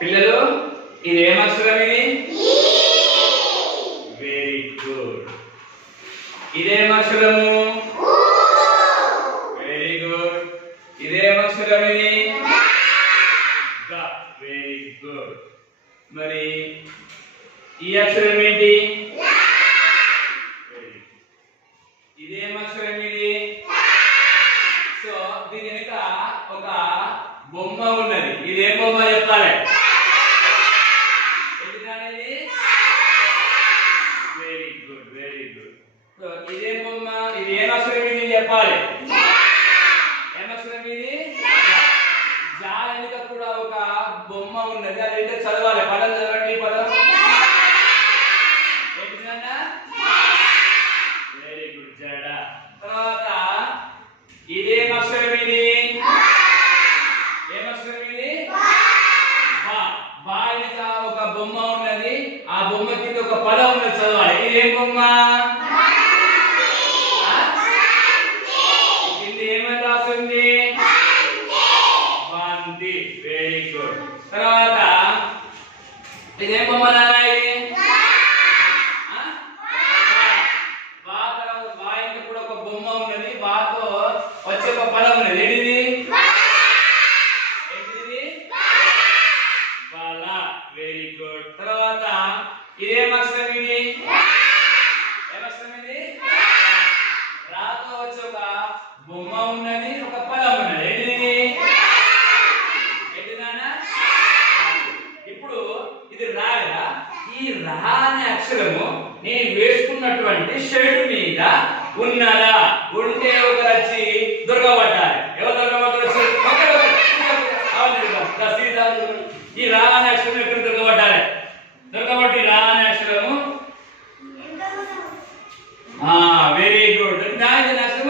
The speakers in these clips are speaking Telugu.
పిల్లలు ఇది ఏం అక్షరం ఇది వెరీ గుడ్ ఇదేం అక్షరము వెరీ గుడ్ ఇదేం అక్షరం ఇది వెరీ గుడ్ మరి ఈ అక్షరం బొమ్మ ఉన్నది. ఆ బొమ్మ కింద ఒక పదం ఉన్నది చదవాలి. ఇదేం బొమ్మ? ఇదేం ఒక బొమ్మ ఉన్నది ఒక ఇప్పుడు ఇది ఈ అక్షరము నేను వేసుకున్నటువంటి షర్ట్ మీద ఉన్నదా? ఉంటే ఒక రచీ Ah, very good. That is the.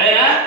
Ayan.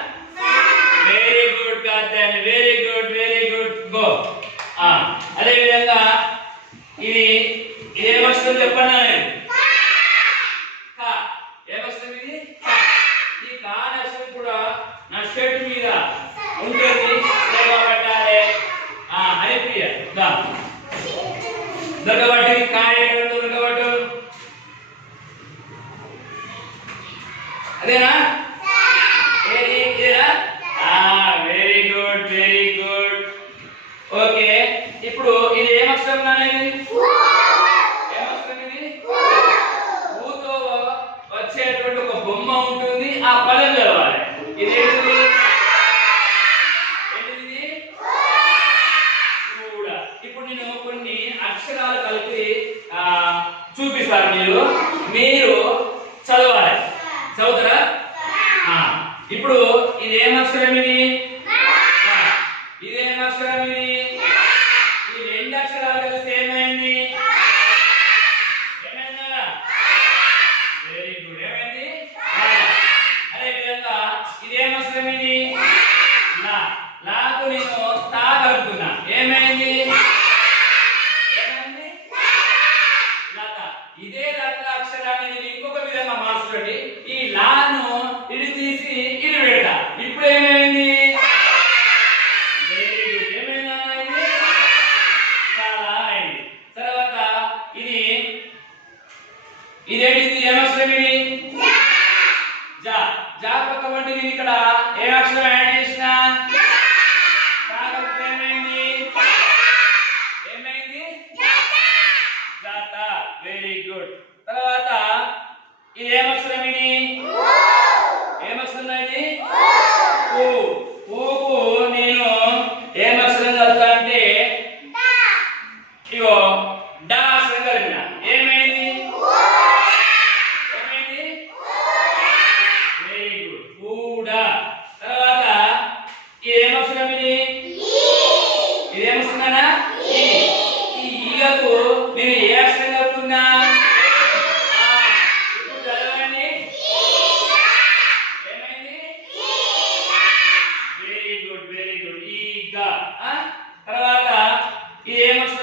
では。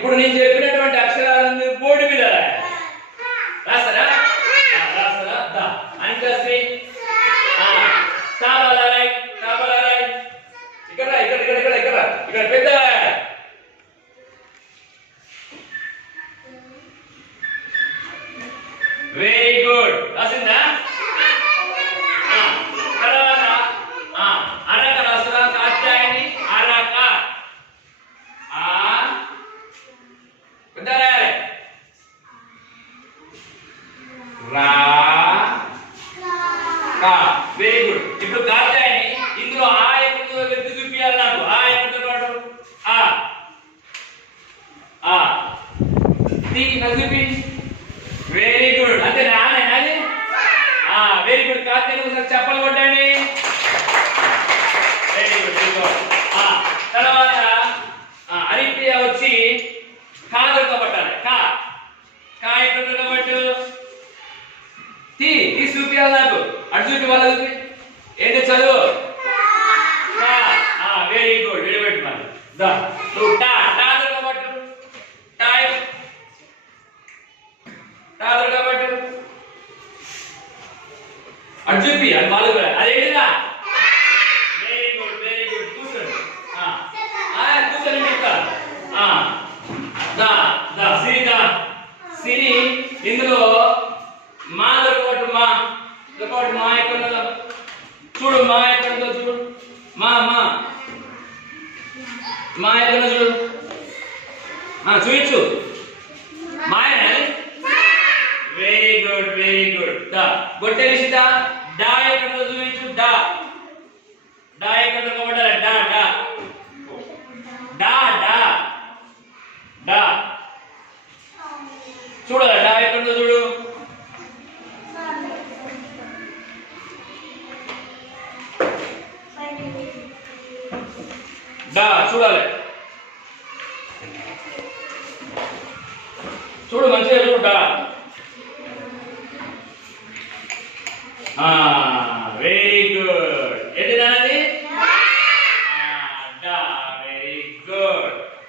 ఇప్పుడు నేను తర్వాత అనిప్రియ వచ్చి కా దొరకబట్టాలి. కా. కా ఎక్కడ దొరకబట్టు? తీ తీసి చూపించాలి నాకు. అటు చూపి వాళ్ళ ఏంటి చదువు?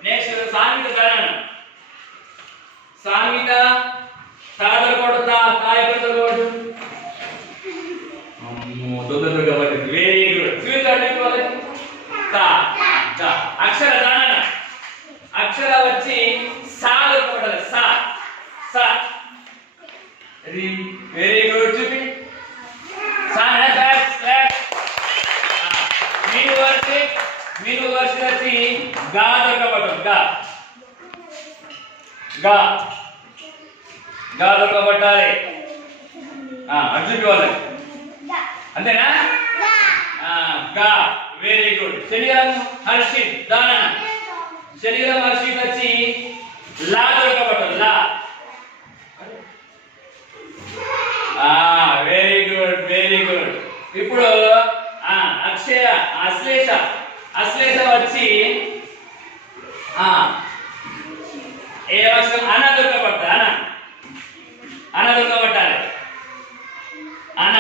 ನೆಕ್ಸ್ಟ್ ಸಾಂಗೀತ ಸರಣ ಸಾಂಗೀತ ಸರದಲು ಕೊಡುತ್ತಾ ತಾಯಿ ಕೊಟ್ಟು ತೊಂದರೆ ಕಬಡ್ಡಿ ವೆರಿ ಗುಡ್ ಸ್ವೀಕರಣೆ ತಾ ತಾ అక్షర దాన అక్షర వచ్చి సాలు కొడాలి సా సా వెరీ గుడ్ చూపి గా దొరకబట్టం గా. గా. గా దొరకబట్టాలి అర్జున్ వాళ్ళకి అంతేనా? గా. వెరీ గుడ్ శరీరం హర్షిత్ దాన శరీరం హర్షిత్ వచ్చి లా దొరకబట్టం లా. వెరీ గుడ్ వెరీ గుడ్ ఇప్పుడు అక్షయ అశ్లేష. అశ్లేష వచ్చి ఆ ఏ అవసరం అన దొరకబడతా అన అన దొరకబట్టాలి అన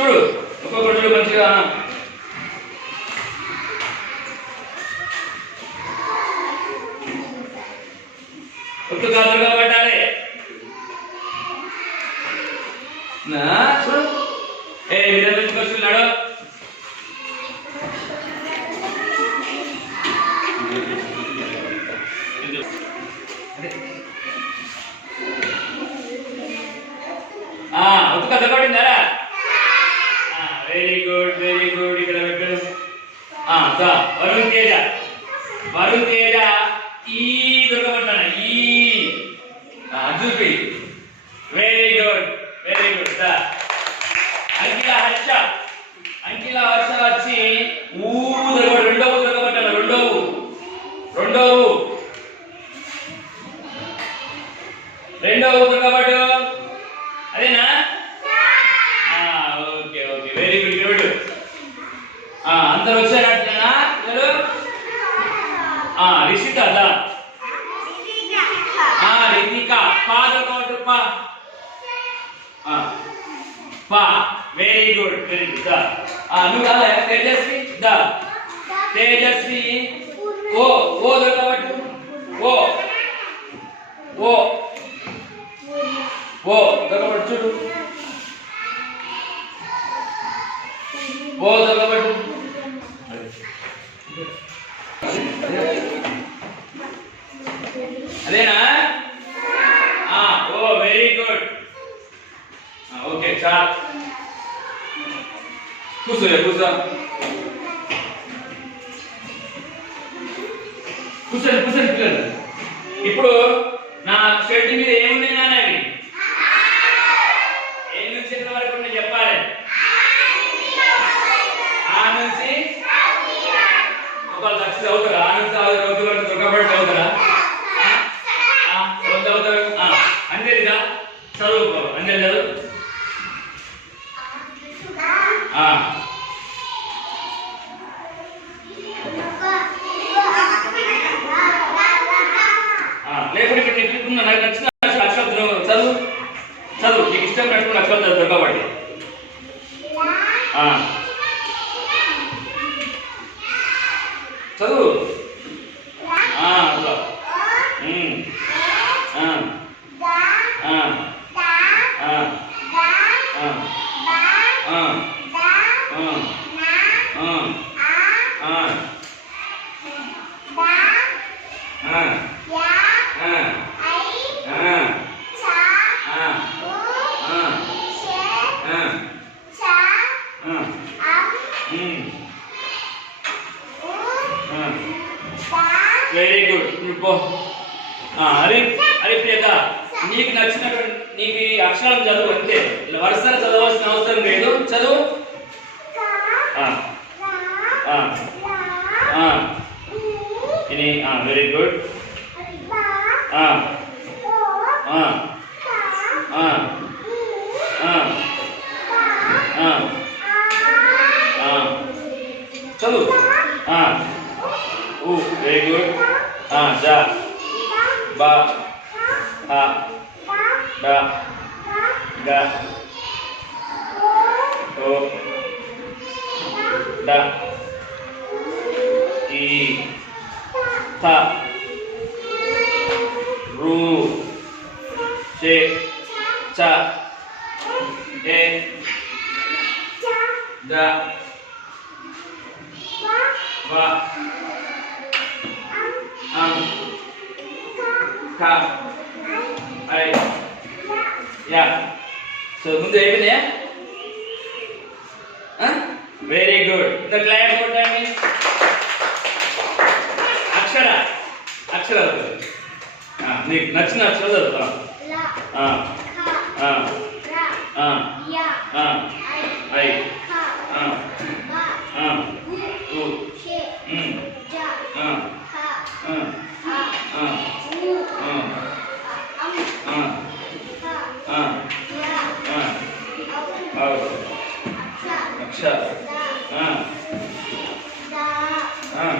చూడు ఒక్కొక్కటి చూడు మంచిగా ಗುಡ್ ವೆರಿ ಗುಡ್ ಈ ಕಡೆ ಬೇಕು ಹಾ ಸ ವರುಣ್ ತೇಜ ವರುಣ್ ತೇಜ అందరు వచ్చారట్లేనా రిషిక దా. రితిక. పాద పా. పా. వెరీ గుడ్ వెరీ గుడ్ దా. నువ్వు కాలే తేజస్వి దా. తేజస్వి. ఓ ఓ దొరకబట్టు ఓ ఓ ఓ దొరకబట్టు చూడు ఓ దొరకబట్టు అదేనా? ఆ ఓ వెరీ గుడ్ ఓకే చాలు. కూర్చో కూర్చో. కూర్చోండి కూర్చోండి ఇప్పుడు అరే అరే ప్రియత నీకు నచ్చినటువంటి నీకు ఈ అక్షరాలు చదువు అంతే ఇలా వరుసగా చదవాల్సిన అవసరం లేదు. చదువు. ఆ, ఆ, ఆ. ఇది వెరీ గుడ్ ఆ, ba. Ha. Da ga. Do da. I. Ta. Ru. Se ca e. Da ba. Ang కా ఐ యా సో ముందు అయిపోయిందా వెరీ గుడ్ ద క్లాప్ కొట్టండి అక్షర. అక్షరాలు నీకు నచ్చిన అక్షరాలు చదువుతాం. ఐ. ಹಾಂ ಹೌದು ಅಕ್ಷರ ಹಾಂ ಹಾಂ